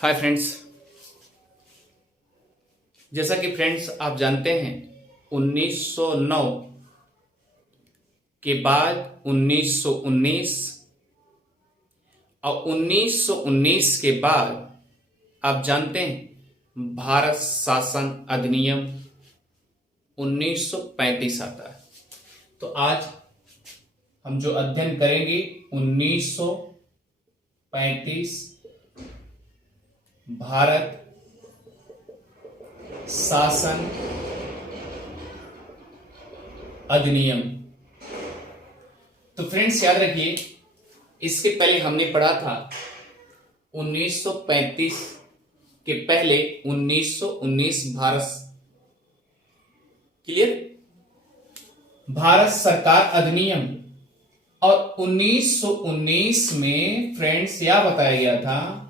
Hi friends. जैसा कि friends आप जानते हैं 1909 के बाद 1919 और 1919 के बाद आप जानते हैं भारत शासन अधिनियम 1935 आता है। तो आज हम जो अध्ययन करेंगे 1935 भारत शासन अधिनियम। तो फ्रेंड्स याद रखिए, इसके पहले हमने पढ़ा था 1935 के पहले 1919 भारत क्लियर भारत सरकार अधिनियम, और 1919 में फ्रेंड्स यह बताया गया था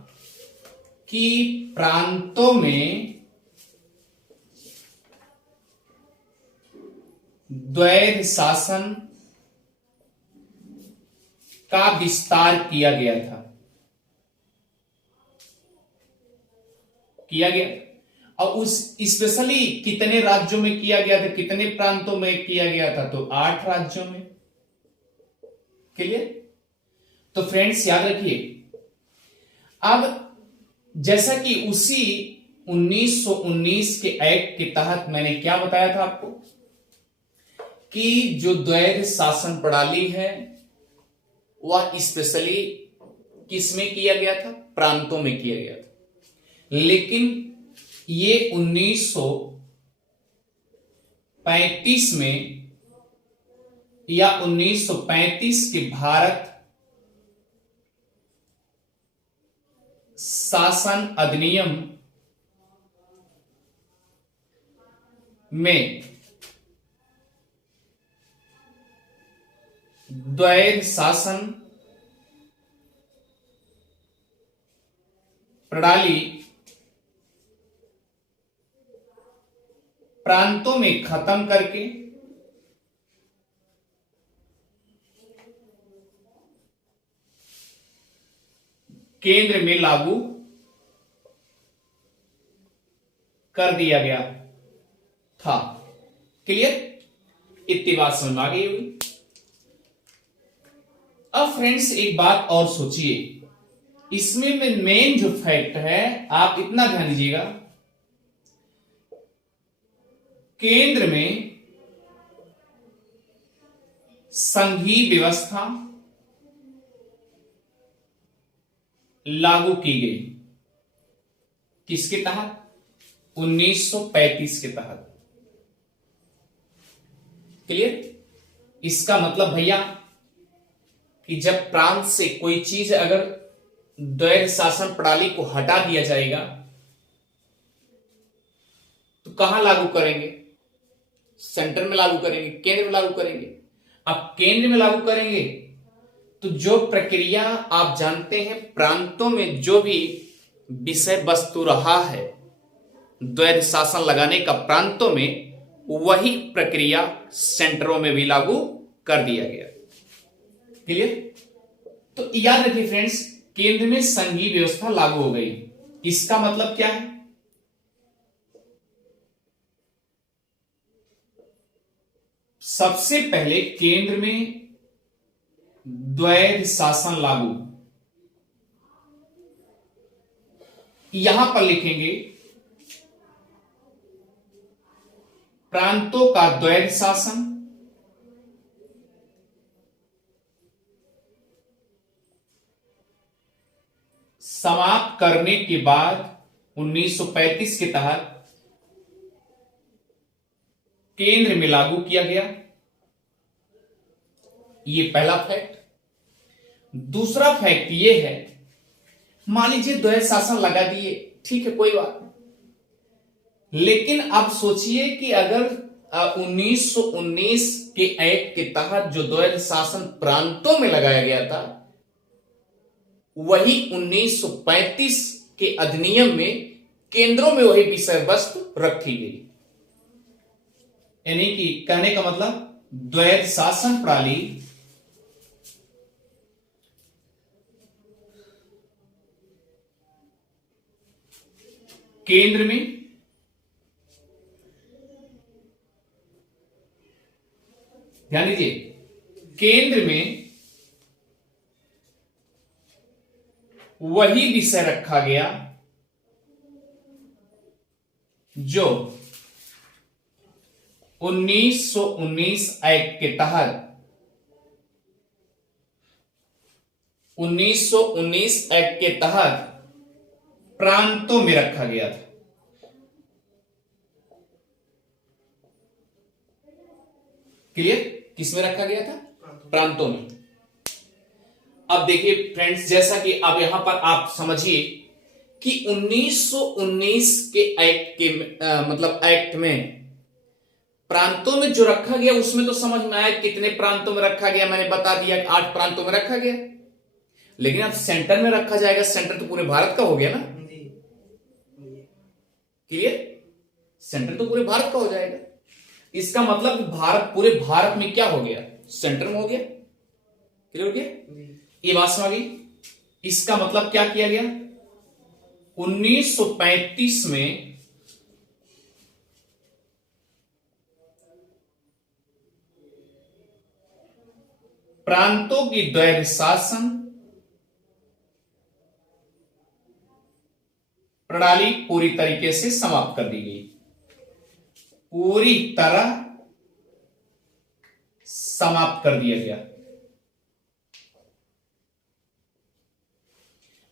कि प्रांतों में द्वैध शासन का विस्तार किया गया था। और उस स्पेशली कितने राज्यों में किया गया था, कितने प्रांतों में किया गया था, तो 8 राज्यों में। क्लियर। तो फ्रेंड्स याद रखिए, अब जैसा कि उसी 1919 के एक्ट के तहत मैंने क्या बताया था आपको कि जो द्वैध शासन प्रणाली है वह स्पेशली किसमें किया गया था, प्रांतों में किया गया था। लेकिन ये 1935 में या 1935 के भारत शासन अधिनियम में द्वैध शासन प्रणाली प्रांतों में खत्म करके केंद्र में लागू कर दिया गया था। क्लियर। इतनी बात समझ आ गई होगी। अब फ्रेंड्स एक बात और सोचिए, इसमें मेन जो फैक्ट है आप इतना ध्यान दीजिएगा, केंद्र में संघीय व्यवस्था लागू की गई। किसके तहत? 1935 के तहत। क्लियर। इसका मतलब भैया कि जब प्रांत से कोई चीज अगर द्वैध शासन प्रणाली को हटा दिया जाएगा तो कहां लागू करेंगे? सेंटर में लागू करेंगे, केंद्र में लागू करेंगे। अब केंद्र में लागू करेंगे तो जो प्रक्रिया आप जानते हैं, प्रांतों में जो भी विषय वस्तु रहा है द्वैध शासन लगाने का प्रांतों में, वही प्रक्रिया सेंटरों में भी लागू कर दिया गया। क्लियर। तो याद रखिए फ्रेंड्स, केंद्र में संघीय व्यवस्था लागू हो गई। इसका मतलब क्या है? सबसे पहले केंद्र में द्वैध शासन लागू, यहां पर लिखेंगे प्रांतों का द्वैध शासन समाप्त करने के बाद 1935 के तहत केंद्र में लागू किया गया। ये पहला फैक्ट। दूसरा फैक्ट ये है, मान लीजिए द्वैध शासन लगा दिए, ठीक है, कोई बात नहीं। लेकिन अब सोचिए कि अगर 1919 के एक्ट के तहत जो द्वैध शासन प्रांतों में लगाया गया था वही 1935 के अधिनियम में केंद्रों में वही विषय वस्तु रखी गई। यानी कि कहने का मतलब द्वैध शासन प्रणाली केंद्र में ध्यान दीजिए, केंद्र में वही विषय रखा गया जो 1919 एक्ट के तहत 1919 एक्ट के तहत प्रांतों में रखा गया था। क्लियर? किस में रखा गया था? प्रांतों में। अब देखिए फ्रेंड्स, जैसा कि अब यहां पर आप समझिए कि 1919 के एक्ट के मतलब एक्ट में प्रांतों में जो रखा गया उसमें तो समझ में आया कितने प्रांतों में रखा गया, मैंने बता दिया कि 8 प्रांतों में रखा गया। लेकिन अब सेंटर में रखा जाएगा, सेंटर तो पूरे भारत का हो गया ना। क्लियर? सेंटर तो पूरे भारत का हो जाएगा। इसका मतलब भारत, पूरे भारत में क्या हो गया? सेंटर में हो गया। क्लियर हो गया? ये बात समझ गई। इसका मतलब क्या किया गया? 1935 में प्रांतों की द्वैध शासन प्रणाली पूरी तरीके से समाप्त कर दी गई, पूरी तरह समाप्त कर दिया गया।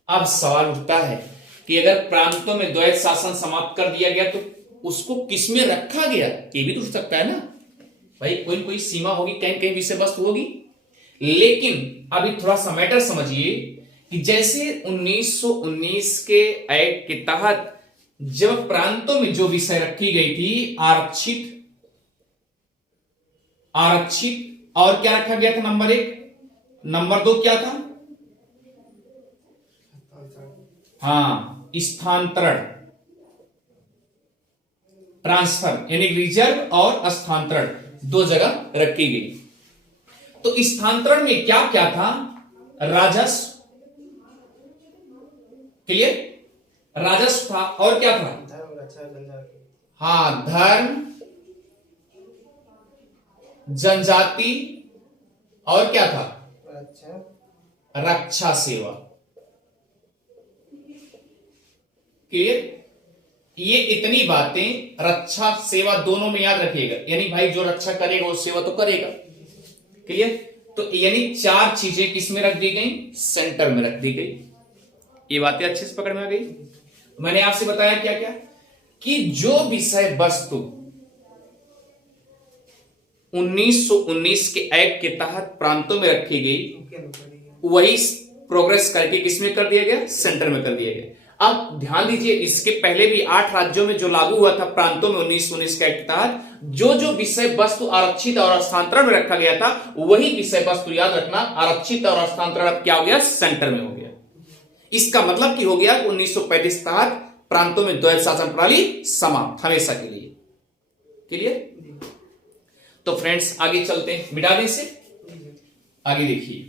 अब सवाल उठता है कि अगर प्रांतों में द्वैध शासन समाप्त कर दिया गया तो उसको किसमें रखा गया? ये भी तो उठ सकता है ना भाई, कोई कोई सीमा होगी, कहीं कहीं विषय वस्तु होगी। लेकिन अभी थोड़ा सा मैटर समझिए कि जैसे 1919 के एक्ट के तहत जब प्रांतों में जो विषय रखी गई थी आरक्षित, आरक्षित और क्या रखा गया था? नंबर 1, नंबर 2 क्या था? हाँ, स्थानांतरण, ट्रांसफर, यानी रिजर्व और स्थानांतरण 2 जगह रखी गई। तो स्थानांतरण में क्या क्या था? राजस्व, क्लियर? राजस्व था और क्या था? हाँ, धर्म, जनजाति और क्या था? रक्षा सेवा। क्लियर? ये इतनी बातें रक्षा सेवा दोनों में याद रखिएगा, यानी भाई जो रक्षा करेगा वो सेवा तो करेगा। क्लियर? तो यानी 4 चीजें किसमें रख दी गई? सेंटर में रख दी गई। ये बातें अच्छे से पकड़ में आ गई। मैंने आपसे बताया क्या क्या कि जो विषय वस्तु 1919 के एक्ट के तहत प्रांतों में रखी गई वही प्रोग्रेस करके किसमें कर दिया गया? सेंटर में कर दिया गया। अब ध्यान दीजिए, इसके पहले भी 8 राज्यों में जो लागू हुआ था प्रांतों में 1919 के एक्ट के तहत, जो जो विषय वस्तु आरक्षित और स्थानांतरण में रखा गया था वही विषय वस्तु, याद रखना, आरक्षित और स्थानांतरण अब क्या हो गया? सेंटर में हो गया। इसका मतलब कि हो गया 1935 तहत प्रांतों में द्वैध शासन प्रणाली समाप्त हमेशा के लिए। क्लियर? तो फ्रेंड्स आगे चलते हैं, मिटा दें इसे। आगे देखिए,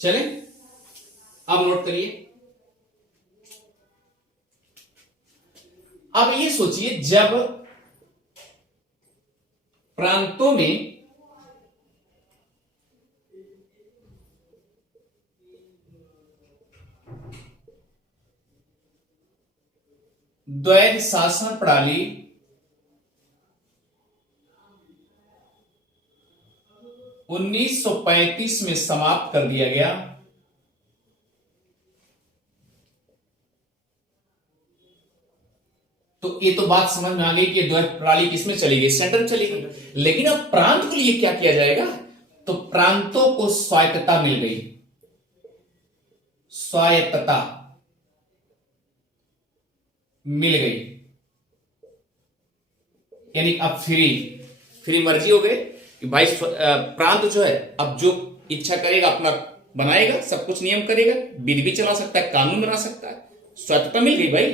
चले अब नोट करिए। अब ये सोचिए, जब प्रांतों में द्वैध शासन प्रणाली 1935 में समाप्त कर दिया गया, तो ये तो बात समझ में आ गई कि द्वैध प्रणाली किसमें चली गई? सेंटर चली गई। लेकिन अब प्रांत के लिए क्या किया जाएगा? तो प्रांतों को स्वायत्तता मिल गई, स्वायत्तता मिल गई, यानी अब फ्री मर्जी हो गए कि भाई प्रांत जो है अब जो इच्छा करेगा अपना बनाएगा, सब कुछ नियम करेगा, विधि भी चला सकता है, कानून बना सकता है, स्वायत्तता मिल गई भाई,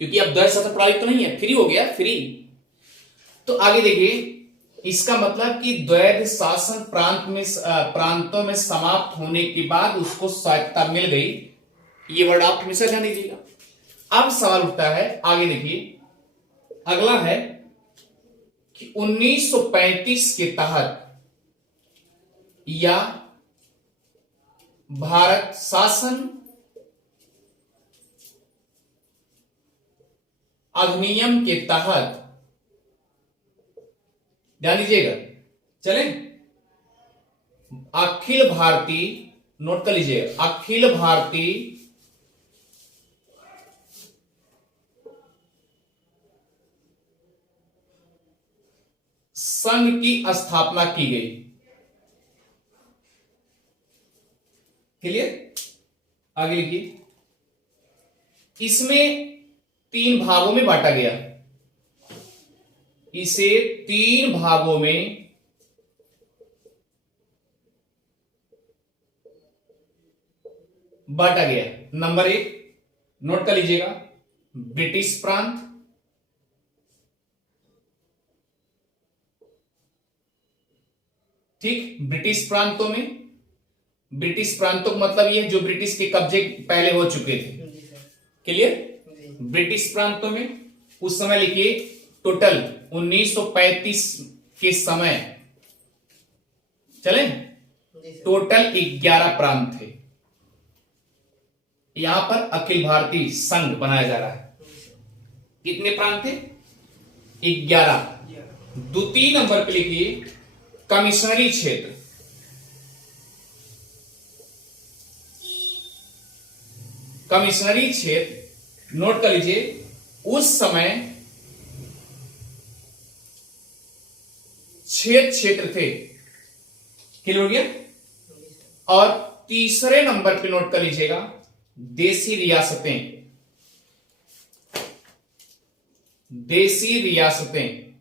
क्योंकि अब द्वैध शासन प्रणाली तो नहीं है, फ्री हो गया, फ्री। तो आगे देखिए, इसका मतलब कि द्वैध शासन प्रांतों में समाप्त होने के बाद उसको स्वायत्तता मिल गई, ये वर्ड आप हमेशा ध्यान दीजिएगा। अब सवाल उठता है, आगे देखिए, अगला है कि 1935 के तहत या भारत शासन अधिनियम के तहत, ध्यान दीजिएगा, चले, अखिल भारतीय, नोट कर लीजिएगा, अखिल भारतीय संघ की स्थापना की गई। क्लियर? आगे लिखिए, इसमें 3 भागों में बांटा गया, इसे 3 भागों में बांटा गया। नंबर 1, नोट कर लीजिएगा, ब्रिटिश प्रांत, ठीक, ब्रिटिश प्रांतों में, ब्रिटिश प्रांतों का मतलब यह जो ब्रिटिश के कब्जे पहले हो चुके थे। क्लियर? ब्रिटिश प्रांतों में उस समय लिखिए, टोटल 1935 के समय, चले, टोटल 11 प्रांत थे। यहां पर अखिल भारतीय संघ बनाया जा रहा है। कितने प्रांत थे? 11। द्वितीय नंबर पे लिखिए, कमिश्नरी क्षेत्र, कमिश्नरी क्षेत्र, नोट कर लीजिए, उस समय 6 क्षेत्र थे। क्लियर हो गया? और तीसरे नंबर पे नोट कर लीजिएगा, देसी रियासतें, देसी रियासतें,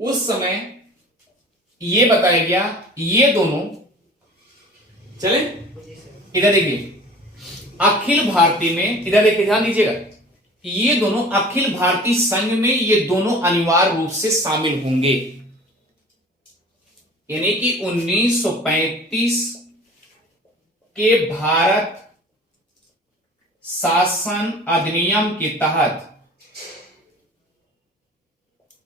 उस समय ये बताया गया, ये दोनों, चले, इधर देखिए, अखिल भारतीय में, इधर देखिए, ध्यान दीजिएगा, ये दोनों अखिल भारतीय संघ में ये दोनों अनिवार्य रूप से शामिल होंगे। यानी कि 1935 के भारत शासन अधिनियम के तहत,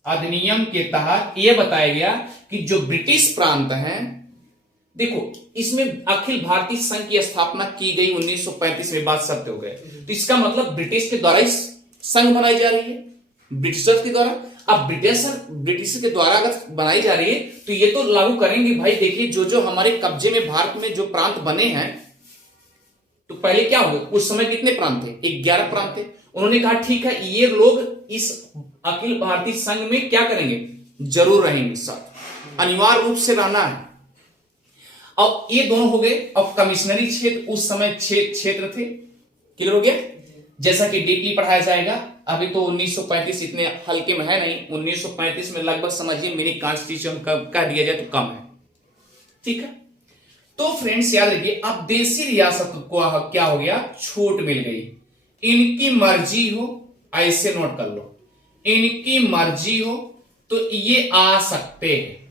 अधिनियम के तहत यह बताया गया कि जो ब्रिटिश प्रांत हैं, देखो इसमें अखिल भारतीय संघ की स्थापना की गई 1935 में, बात सत्य हो गए, तो इसका मतलब ब्रिटिश के द्वारा ही संघ बनाई जा रही है, ब्रिटिशर्स के द्वारा। अब ब्रिटिश के द्वारा अगर बनाई जा रही है तो ये तो लागू करेंगे भाई। देखिए जो जो हमारे कब्जे में भारत में जो प्रांत बने हैं, तो पहले क्या हुआ, उस समय कितने प्रांत थे? 11 प्रांत थे। उन्होंने कहा ठीक है, ये लोग इस अखिल भारतीय संघ में क्या करेंगे, जरूर रहेंगे, साथ अनिवार्य रूप से रहना है। अब ये दोनों हो गए। अब कमिश्नरी क्षेत्र, उस समय 6 क्षेत्र थे। क्लियर हो गया? जैसा कि डीपली पढ़ाया जाएगा। अभी तो 1935 इतने हल्के में है नहीं, 1935 में लगभग समझिए मिनी कॉन्स्टिट्यूशन कह दिया जाए तो कम है। ठीक है, तो फ्रेंड्स याद रखिए, अब देसी रियासत को क्या हो गया, छूट मिल गई। इनकी मर्जी हो, ऐसे नोट कर लो, इनकी मर्जी हो तो ये आ सकते हैं,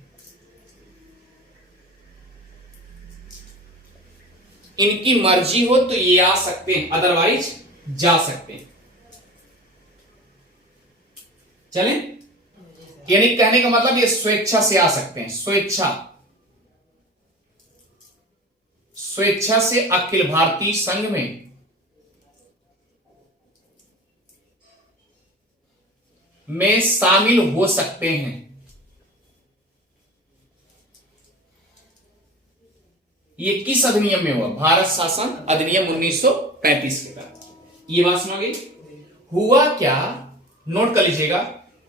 इनकी मर्जी हो तो ये आ सकते हैं, अदरवाइज जा सकते हैं। चलें, यानी कहने का मतलब ये स्वेच्छा से आ सकते हैं, स्वेच्छा से अखिल भारतीय संघ में शामिल हो सकते हैं। ये किस अधिनियम में हुआ? भारत शासन अधिनियम 1935 के तहत। ये बात सुना गई। हुआ क्या, नोट कर लीजिएगा,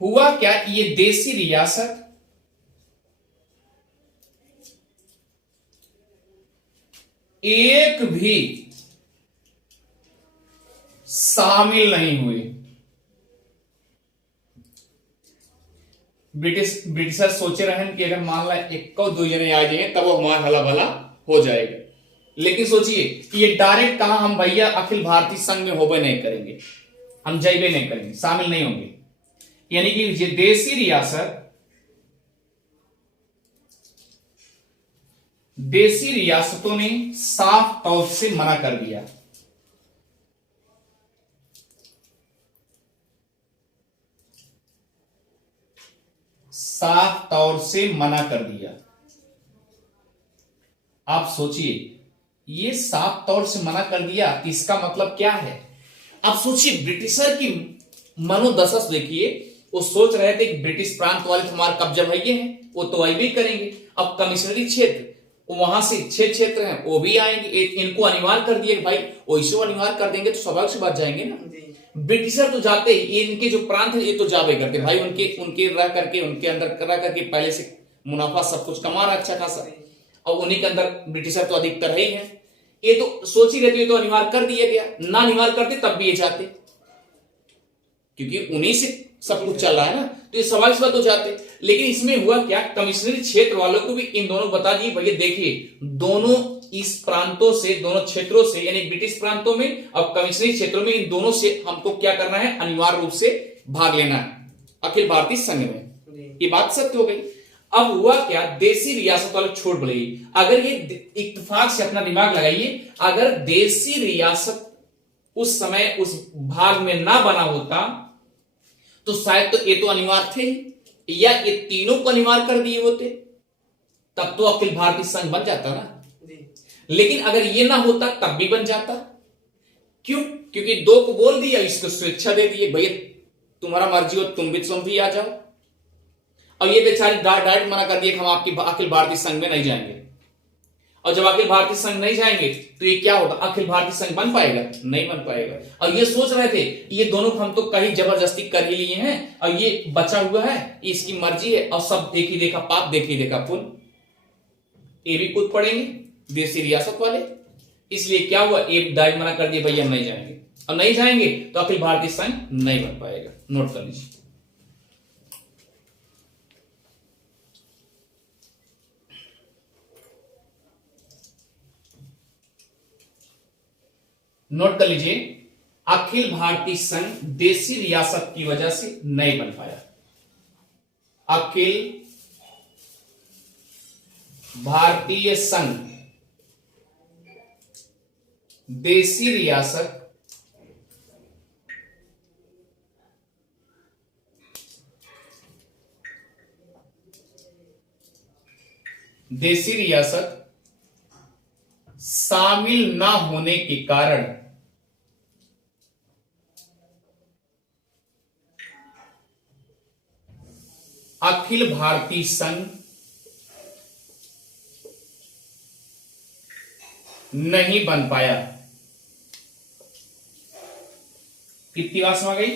हुआ क्या, ये देसी रियासत एक भी शामिल नहीं हुई। ब्रिटिशर सोचे रहन कि अगर मान ला 1 और 2 जने आ जाए तब वो हमारा हला भला हो जाएगा। लेकिन सोचिए कि ये डायरेक्ट कहा हम भैया अखिल भारतीय संघ में होबे नहीं करेंगे, हम जैबे नहीं करेंगे, शामिल नहीं होंगे। यानी कि ये देसी रियासतों ने साफ तौर से मना कर दिया। साफ तौर से मना कर दिया। आप सोचिए, ये साफ तौर से मना कर दिया, इसका मतलब क्या है? आप सोचिए, ब्रिटिशर की मनोदशा देखिए, वो सोच रहे थे कि ब्रिटिश प्रांत वाले हमारे कब्जा भैये हैं, वो तो भी करेंगे। अब कमिश्नरी क्षेत्र वहां से 6 क्षेत्र हैं, वो भी आएंगे, इनको अनिवार्य कर दिए भाई, वैसे अनिवार्य कर देंगे तो स्वाभाविक सी बात जाएंगे ना। ब्रिटिशर तो जाते ही, इनके जो प्रांत है ये तो जावे करते भाई, उनके रह करके, उनके अंदर रह करके पहले से मुनाफा सब कुछ कमा रहा अच्छा खासा, और उन्हीं के अंदर ब्रिटिशर तो अधिकतर है ही है। ये तो सोच ही रहती है, तो अनिवार्य कर दिया गया, ना अनिवार्य करते तब भी ये जाते, क्योंकि उन्हीं से सब कुछ चल रहा है ना, तो ये स्वाभाविक बात हो जाते। लेकिन इसमें हुआ क्या, कमिश्नरी क्षेत्र वालों को भी इन दोनों बता दिए भैया देखिए, दोनों इस प्रांतों से, दोनों क्षेत्रों से, यानी ब्रिटिश प्रांतों में और कमिश्नरी क्षेत्रों में, इन दोनों से हमको क्या करना है, अनिवार्य रूप से भाग लेना है अखिल भारतीय संघ में। ये बात सत्य हो गई। अब हुआ क्या, देसी रियासत वाले छोड़ बोले, अगर ये इत्तेफाक से अपना दिमाग लगाइए, अगर देसी रियासत उस समय उस भाग में ना बना होता तो शायद तो ये तो अनिवार्य थे, या ये तीनों को अनिवार्य कर दिए होते, तब तो अखिल भारतीय संघ बन जाता ना। लेकिन अगर ये ना होता तब भी बन जाता। क्यों? क्योंकि 2 को बोल दिया, इसको स्वेच्छा दे दिए, भैया तुम्हारा मर्जी हो, तुम भी आ जाओ। अब ये बेचारे डायरेक्ट मना कर दिए कि हम आपकी अखिल भारतीय संघ में नहीं जाएंगे। और जब अखिल भारतीय संघ नहीं जाएंगे तो ये क्या होगा, अखिल भारतीय संघ बन पाएगा? नहीं बन पाएगा। और ये सोच रहे थे ये दोनों हम तो कहीं जबरदस्ती कर ही लिए हैं, और ये बचा हुआ है, इसकी मर्जी है, और सब देखी देखा पाप, देखी देखा पुण्य, ये भी कूद पड़ेंगे देसी रियासत वाले। इसलिए क्या हुआ, एक डायरेक्ट मना कर दिया भैया नहीं जाएंगे, और नहीं जाएंगे तो अखिल भारतीय संघ नहीं बन पाएगा। नोट कर लीजिए। नोट कर लीजिए, अखिल भारतीय संघ देसी रियासत की वजह से नहीं बन पाया। अखिल भारतीय संघ देसी रियासत शामिल ना होने के कारण अखिल भारतीय संघ नहीं बन पाया। कितनी बात समझ गई?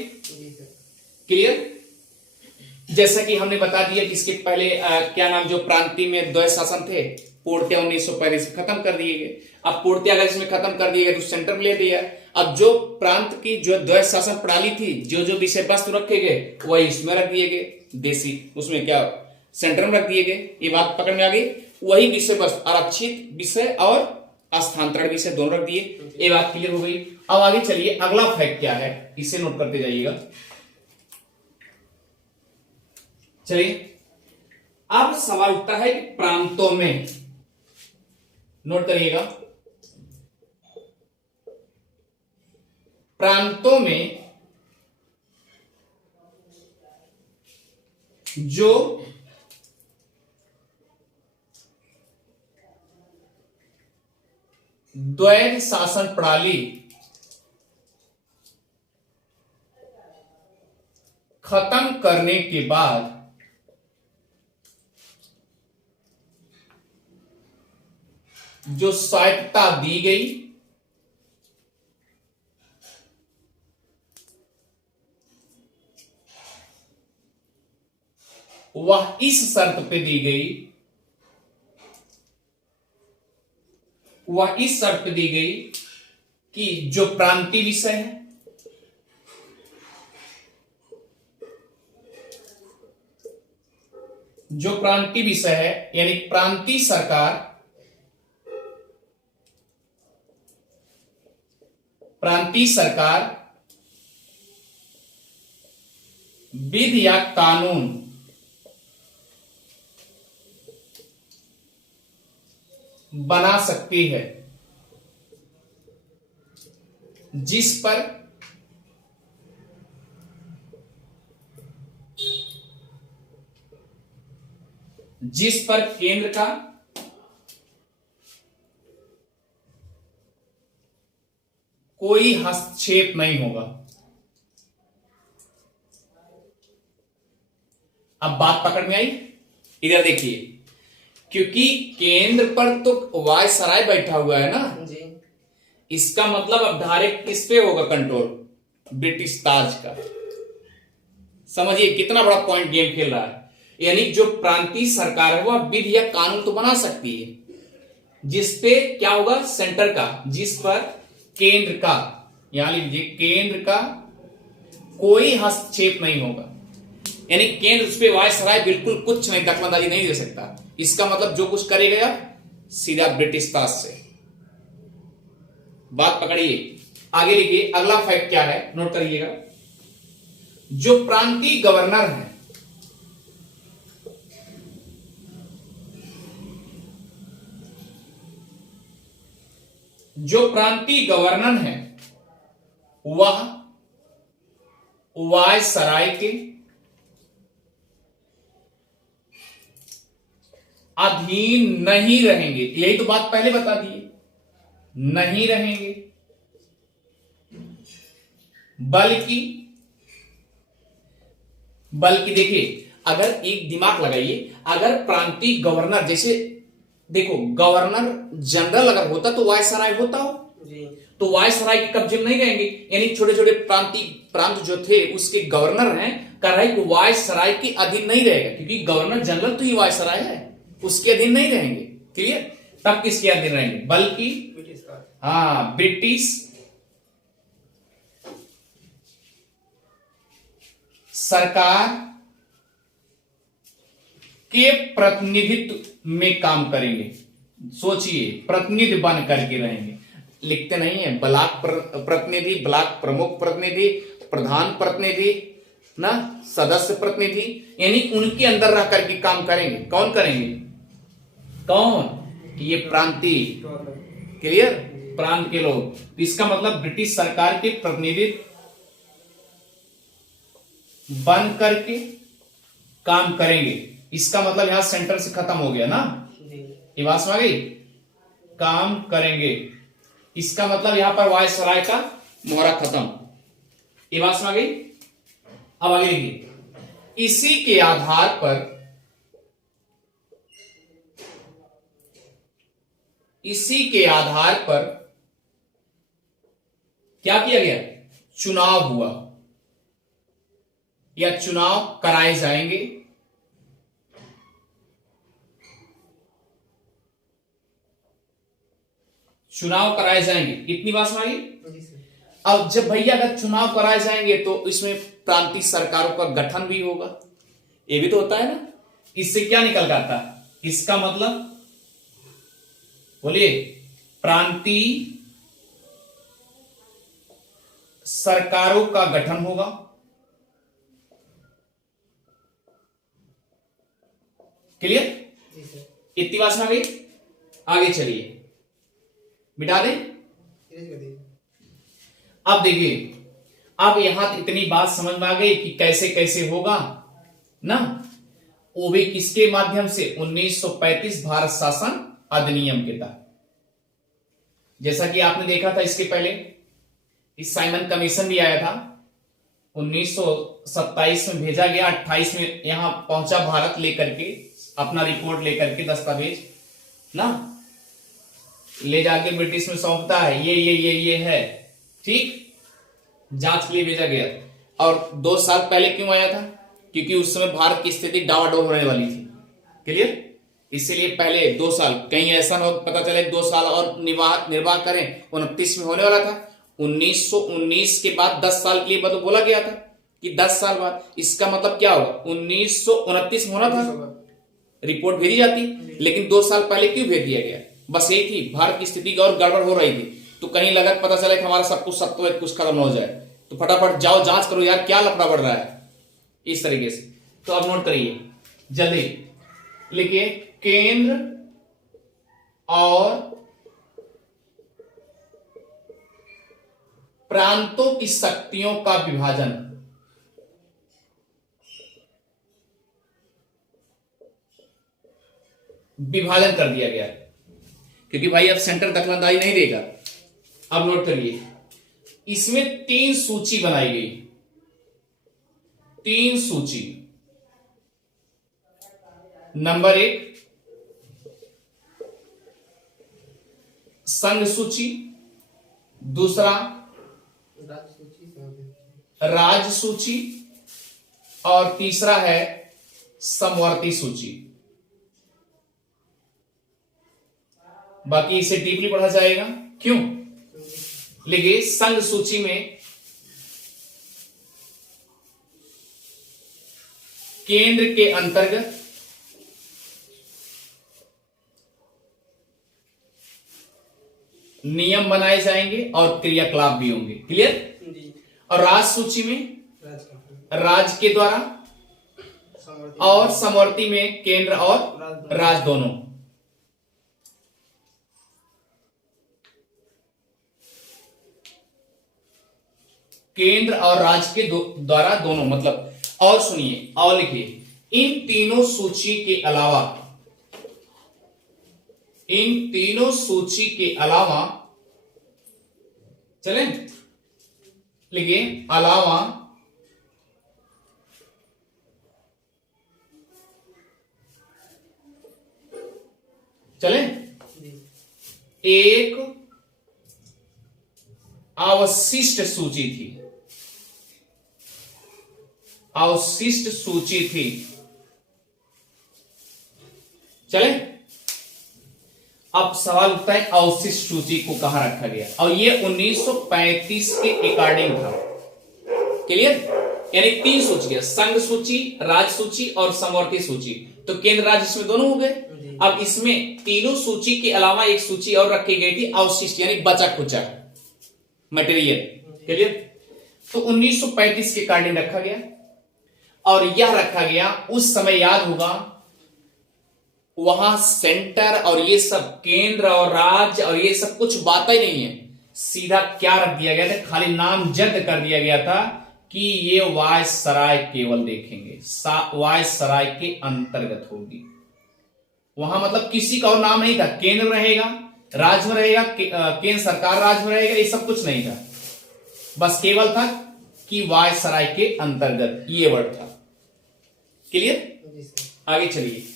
क्लियर? जैसा कि हमने बता दिया कि इसके पहले क्या नाम, जो प्रांतीय में द्वैत शासन थे, पूर्णतः 1935 में खत्म कर दिए गए। अब पूर्णतः अगर इसमें खत्म कर दिए गए तो सेंटर में ले दिया। अब जो प्रांत की जो द्वैत शासन प्रणाली थी, जो जो विषय वस्तु रखे गए वही इसमें रख दिए गए, देसी उसमें क्या सेंटर में रख दिए गए। ये बात पकड़ में आ गई। वही विषय वस्तु, आरक्षित विषय और स्थानांतरण विषय दोनों रख दिए। ये बात क्लियर हो गई। अब आगे चलिए, अगला फैक्ट क्या है, इसे नोट करते जाइएगा। चलिए, अब सवाल उठता है कि प्रांतों में, नोट करिएगा, प्रांतों में जो द्वैत शासन प्रणाली खत्म करने के बाद जो स्वायत्तता दी गई, वह इस शर्त पे दी गई, वह इस शर्त पे दी गई कि जो प्रांतीय विषय है, जो प्रांतीय विषय है, यानी प्रांतीय सरकार प्रांतीय सरकार विधि या कानून बना सकती है जिस पर केंद्र का कोई हस्तक्षेप नहीं होगा। अब बात पकड़ में आई? इधर देखिए, क्योंकि केंद्र पर तो वायसराय बैठा हुआ है ना जी। इसका मतलब अब डायरेक्ट किस पे होगा कंट्रोल? ब्रिटिश ताज का। समझिए कितना बड़ा पॉइंट गेम खेल रहा है। यानी जो प्रांतीय सरकार है वह विधि या कानून तो बना सकती है जिसपे क्या होगा? सेंटर का, जिस पर केंद्र का, यहां लीजिए केंद्र का कोई हस्तक्षेप नहीं होगा। यानी केंद्र उस पर वायसराय बिल्कुल कुछ नहीं, दखलंदाजी नहीं दे सकता। इसका मतलब जो कुछ करेगा सीधा ब्रिटिश ताज से। बात पकड़िए, आगे लिखिए। अगला फैक्ट क्या है, नोट करिएगा। जो प्रांतीय गवर्नर है वह वायसराय के अधीन नहीं रहेंगे। यही तो बात पहले बता दी, नहीं रहेंगे, बल्कि देखिए, अगर एक दिमाग लगाइए, अगर प्रांतीय गवर्नर, जैसे देखो गवर्नर जनरल अगर होता तो वायसराय होता हो जी। तो वायसराय के कब्जे में नहीं रहेंगे। यानी छोटे छोटे प्रांत जो थे उसके गवर्नर हैं, कह रहा है कि वायसराय के अधीन नहीं रहेगा, क्योंकि गवर्नर जनरल तो ही वायसराय है, उसके अधीन नहीं रहेंगे। क्लियर? तब किसके अधीन रहेंगे? बल्कि ब्रिटिश सरकार के प्रतिनिधित्व में काम करेंगे। सोचिए, प्रतिनिधि बन करके रहेंगे। लिखते नहीं है ब्लॉक प्रतिनिधि, ब्लॉक प्रमुख प्रतिनिधि, प्रधान प्रतिनिधि ना, सदस्य प्रतिनिधि, यानी उनके अंदर रह करके काम करेंगे। कौन करेंगे? कौन? ये प्रांतीय। क्लियर? प्रांत के लोग। इसका मतलब ब्रिटिश सरकार के प्रतिनिधि बन करके काम करेंगे। इसका मतलब यहां सेंटर से खत्म हो गया ना, ये बात समझ गई? काम करेंगे, इसका मतलब यहां पर वायसराय का मोहरा खत्म। ये बात समझ गई? अब आगे देखिए, इसी के आधार पर क्या किया गया? चुनाव हुआ या चुनाव कराए जाएंगे। चुनाव कराए जाएंगे, इतनी बात सुनाई। अब जब भैया अगर चुनाव कराए जाएंगे तो इसमें प्रांतीय सरकारों का गठन भी होगा, ये भी तो होता है ना। इससे क्या निकल जाता है? इसका मतलब बोलिए, प्रांतीय सरकारों का गठन होगा। क्लियर? इतनी बात समझ गई? आगे चलिए, मिटा दें। अब देखिए, अब यहां इतनी बात समझ में आ गई कि कैसे कैसे होगा ना। वो भी किसके माध्यम से? 1935 भारत शासन अधिनियम के तहत। जैसा कि आपने देखा था इसके पहले, इस साइमन कमीशन भी आया था, 1927 में भेजा गया, 28 में यहां पहुंचा भारत लेकर के अपना रिपोर्ट लेकर के, दस्तावेज ना, ले जाके ब्रिटिश में सौंपता है, ये है, ठीक, जांच के लिए भेजा गया। और 2 साल पहले क्यों आया था? क्योंकि उस समय भारत की स्थिति डावाडोल होने वाली थी। क्लियर? इसीलिए पहले 2 साल, कहीं ऐसा न हो पता चले 2 साल और निर्वाह करें, 29 में होने वाला था। 1919 के बाद 10 साल के लिए बोला गया था कि 10 साल बाद। इसका मतलब क्या होगा? 1929 में होना था, रिपोर्ट भेजी जाती, लेकिन 2 साल पहले क्यों भेज दिया गया? बस यही थी, भारत की स्थिति और गड़बड़ हो रही थी, तो कहीं लगत पता चले कि हमारा सब कुछ सत्व है, कुछ खत्म हो जाए, तो फटाफट जाओ जांच करो यार क्या लफड़ा बढ़ रहा है, इस तरीके से। तो अब नोट करिए जल्दी, लिखिए केंद्र और प्रांतों की शक्तियों का विभाजन। विभाजन कर दिया गया क्योंकि भाई अब सेंटर दखलंदाजी नहीं देगा। अब नोट करिए, इसमें 3 सूची बनाई गई, 3 सूची। नंबर 1 संघ सूची, दूसरा राज्य सूची और तीसरा है समवर्ती सूची। बाकी इसे डीपली पढ़ा जाएगा, क्यों? लिखिए संघ सूची में केंद्र के अंतर्गत नियम बनाए जाएंगे और क्रियाकलाप भी होंगे, क्लियर? और राज्य सूची में राज्य के द्वारा और समवर्ती में केंद्र और राज्य दोनों। केंद्र और राज्य के द्वारा दोनों मतलब। और सुनिए और लिखिए, इन तीनों सूची के अलावा, इन तीनों सूची के अलावा, चलें लिखिए अलावा चलें एक अवशिष्ट सूची थी, अवशिष्ट सूची थी। चले अब सवाल उठता है अवशिष्ट सूची को कहां रखा गया, और ये 1935 के अकॉर्डिंग था, क्लियर? यानी 3 सूची, संघ सूची, राज्य सूची और समवर्ती सूची। तो केंद्र राज्य इसमें दोनों हो गए। अब इसमें तीनों सूची के अलावा एक सूची और रखी गई थी अवशिष्ट, यानी बचा खुचा मटेरियल, क्लियर? तो 1935 के अकॉर्डिंग रखा गया, और यह रखा गया उस समय, याद होगा वहां सेंटर और ये सब केंद्र और राज्य और ये सब कुछ बातें नहीं है, सीधा क्या रख दिया गया था, खाली नामजद कर दिया गया था कि ये वायसराय केवल देखेंगे, वायसराय के अंतर्गत होगी। वहां मतलब किसी का और नाम नहीं था, केंद्र रहेगा, राज्य में रहेगा, केंद्र सरकार राज्य में रहेगा, ये सब कुछ नहीं था, बस केवल था कि वायसराय के अंतर्गत, ये वर्ड था, क्लियर? आगे चलिए,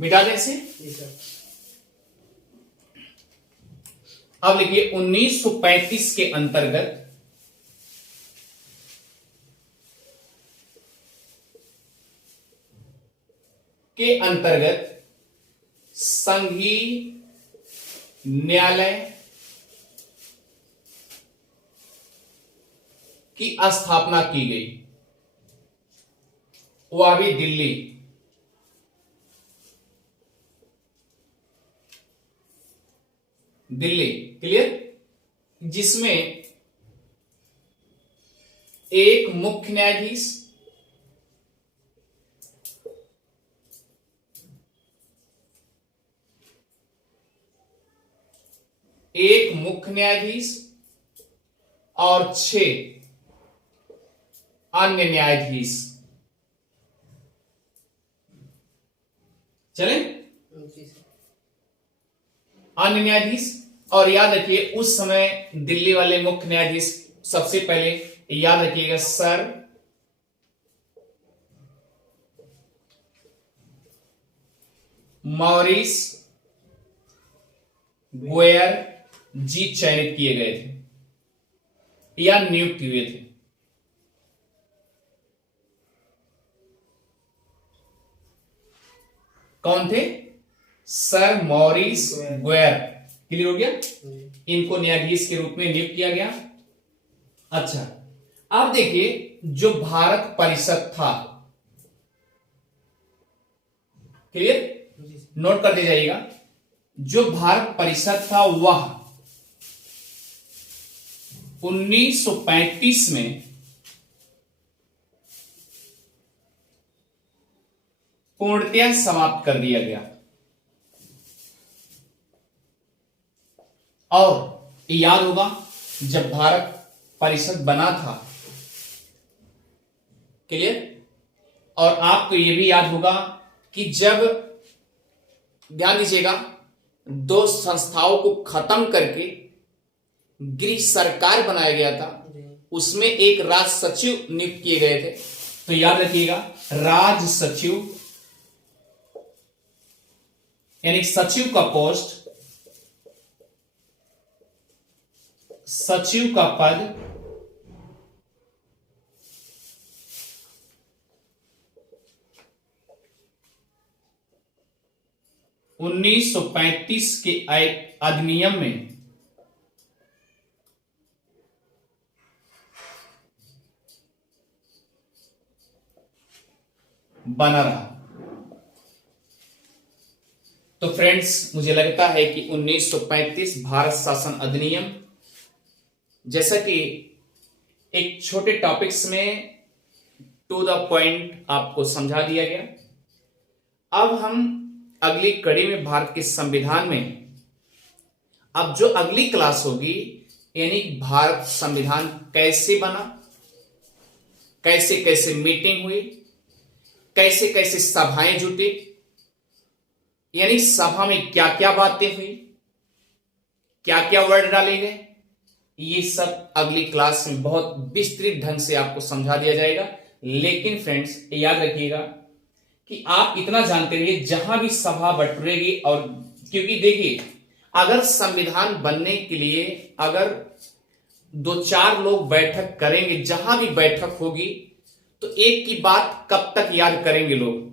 मिटा दें इसे। अब लिखिए 1935 के अंतर्गत संघीय न्यायालय की स्थापना की गई, वह भी दिल्ली, दिल्ली, क्लियर? जिसमें एक मुख्य न्यायाधीश, एक मुख्य न्यायाधीश और 6 अन्य न्यायाधीश, चले अन्य न्यायाधीश। और याद रखिए उस समय दिल्ली वाले मुख्य न्यायाधीश, सबसे पहले याद रखिएगा सर मॉरिस गोयर जी चयनित किए गए थे या नियुक्त हुए थे। कौन थे? सर मॉरिस गोयर, क्लियर हो गया? इनको न्यायाधीश के रूप में नियुक्त किया गया। अच्छा, अब देखिए जो भारत परिषद था, क्लियर? नोट कर दे जाइएगा, जो भारत परिषद था वह 1935 में पूर्णतया समाप्त कर दिया गया। और याद होगा जब भारत परिषद बना था, क्लियर। और आपको यह भी याद होगा कि जब, ध्यान दीजिएगा, दो संस्थाओं को खत्म करके गृह सरकार बनाया गया था, उसमें एक राज सचिव नियुक्त किए गए थे। तो याद रखिएगा, राज सचिव यानी सचिव का पोस्ट, सचिव का पद उन्नीस सौ 1935 के अधिनियम में बना रहा। तो फ्रेंड्स, मुझे लगता है कि 1935 भारत शासन अधिनियम, जैसा कि एक छोटे टॉपिक्स में टू द पॉइंट आपको समझा दिया गया। अब हम अगली कड़ी में भारत के संविधान में, अब जो अगली क्लास होगी, यानी भारत संविधान कैसे बना, कैसे कैसे मीटिंग हुई, कैसे कैसे सभाएं जुटी, यानी सभा में क्या क्या बातें हुई, क्या क्या वर्ड डाले गए, ये सब अगली क्लास में बहुत विस्तृत ढंग से आपको समझा दिया जाएगा। लेकिन फ्रेंड्स, याद रखिएगा कि आप इतना जानते रहिए, जहां भी सभा बटुरेगी, और क्योंकि देखिए, अगर संविधान बनने के लिए अगर 2-4 लोग बैठक करेंगे, जहां भी बैठक होगी, तो एक की बात कब तक याद करेंगे लोग।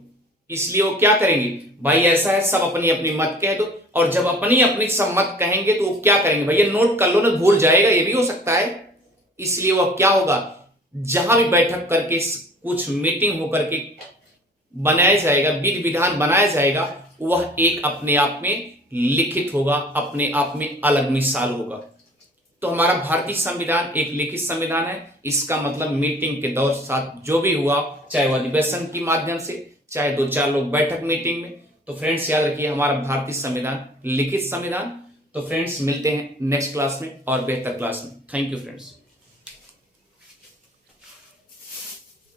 इसलिए वो क्या करेंगे, भाई ऐसा है, सब अपनी अपनी मत कह दो। और जब अपनी अपनी सब मत कहेंगे तो वो क्या करेंगे, भैया नोट कर लो ना, भूल जाएगा, ये भी हो सकता है। इसलिए वो क्या होगा, जहां भी बैठक करके कुछ मीटिंग होकर के बनाया जाएगा, विधि विधान बनाया जाएगा, वह एक अपने आप में लिखित होगा, अपने आप में अलग मिसाल होगा। तो हमारा भारतीय संविधान एक लिखित संविधान है। इसका मतलब मीटिंग के दौर साथ जो भी हुआ, चाहे वह अधिवेशन के माध्यम से, चाहे 2-4 लोग बैठक मीटिंग में। तो फ्रेंड्स, याद रखिए, हमारा भारतीय संविधान लिखित संविधान। तो फ्रेंड्स, मिलते हैं नेक्स्ट क्लास में और बेहतर क्लास में। Thank you friends.